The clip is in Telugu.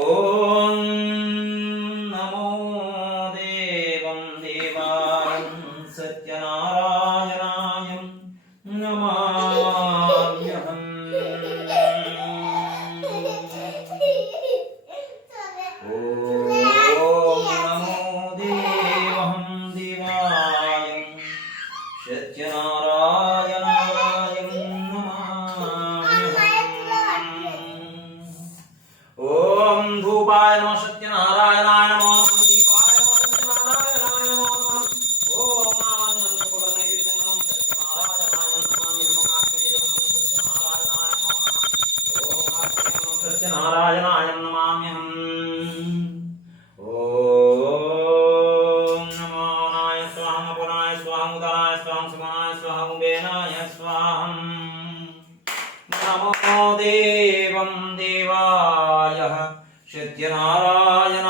ఓం నమో దేవం దేవాయ సత్యనారాయణాయ నమామ్యహం. ఓం నమో దేవం దేవాయ సత్యనారాయణాయ ఓం ధూపాయ నమః సత్యనారాయణాయ నమః దీపాయ నమః సత్యనారాయణాయ నమః ఓం నామన్నంతపుర నైవేద్యం సత్యనారాయణాయ నమః సత్యనారాయణాయ నమామ్యహం. ఓం నమో నాయ స్వాహ పునాయ స్వాహ ఉదరాయ స్వాహ సుమనాయ స్వాహ ఉబేనాయ స్వాహం. నమో దేవం దేవాయ సత్యనారాయణ